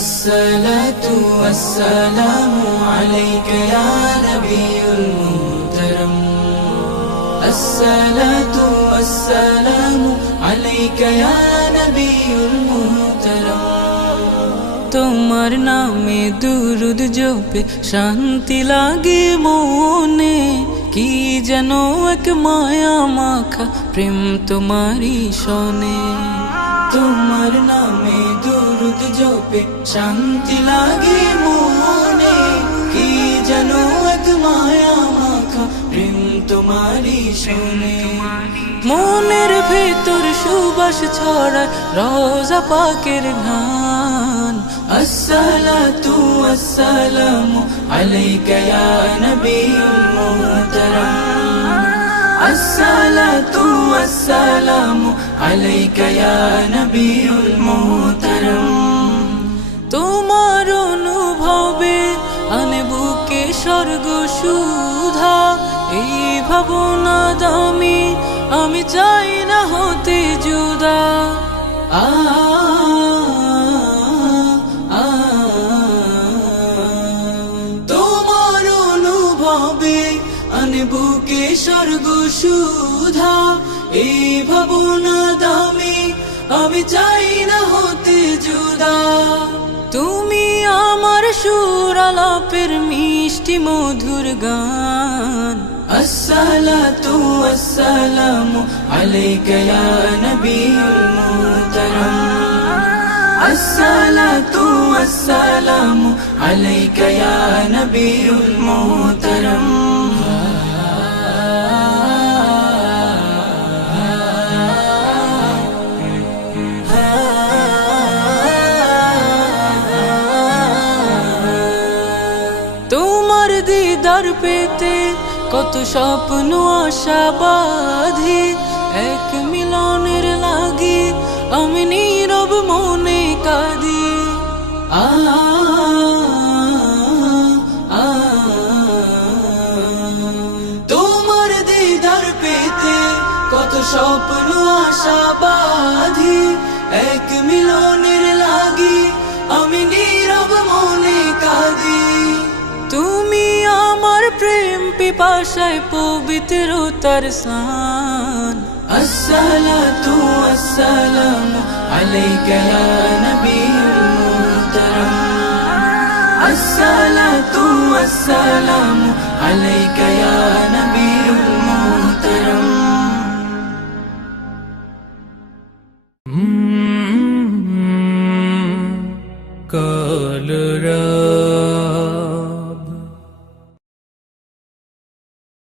الصلاة والسلام عليك يا نبي المحترم الصلاة والسلام عليك يا نبي المحترم তোমার নামে দুরুদ জপে শান্তি লাগে মনে কি যেন এক মায়া মাখা প্রেম তোমারই শোনে তোমার নামে দুরুদ জপে শান্তি লাগে মনে কি যেন এক মায়া মাখা প্রেম তোমারই শোনে মনের ভেতর সুবাস ছড়ায় রোজা পাকের ঘ্রাণ আসসালাতু ওয়াসসালামু আলাইকা ইয়া নবিয়ুল মুহতারাম আসসালাতু ওয়াসসালামু আলাইকা ইয়া নবিয়ুল মুহতারাম তোমার অনুভবে আনে বুকে স্বর্গ সুধা এই ভাবনা দামি আমি চাই না হতে জুদা তোমার অনুভবে আনে বুকে স্বর্গ সুধা এই ভাবনা দামি আমি চাই না হতে জুদা তুমি আমার সুর আলাপের মিষ্টি মধুর গান আসসালাতু ওয়াসসালামু আলাইকা ইয়া নবিয়ুল মুহতারাম আসসালাতু ওয়াসসালামু আলাইকা ইয়া নবিয়ুল মুহতারাম তোমার দিদার পেতে কত স্বপ্ন আশা বাঁধি এক মিলনের লাগি আমি নীরব মনে কাঁদি তোমার দিদার পেতে কত স্বপ্ন আশা বাঁধি এক মিলনের লাগি আমি নীরব মনে কাঁদি তুমি আমার প্রেম পিপাসায় পবিত্রতার সান আসসালাতু ওয়াসসালামু আলাইকা ইয়া নবিয়ুল মুহতারাম আসসালাতু ওয়াসসালামু আলাইকা ইয়া নবিয়ুল মুহতারাম কাল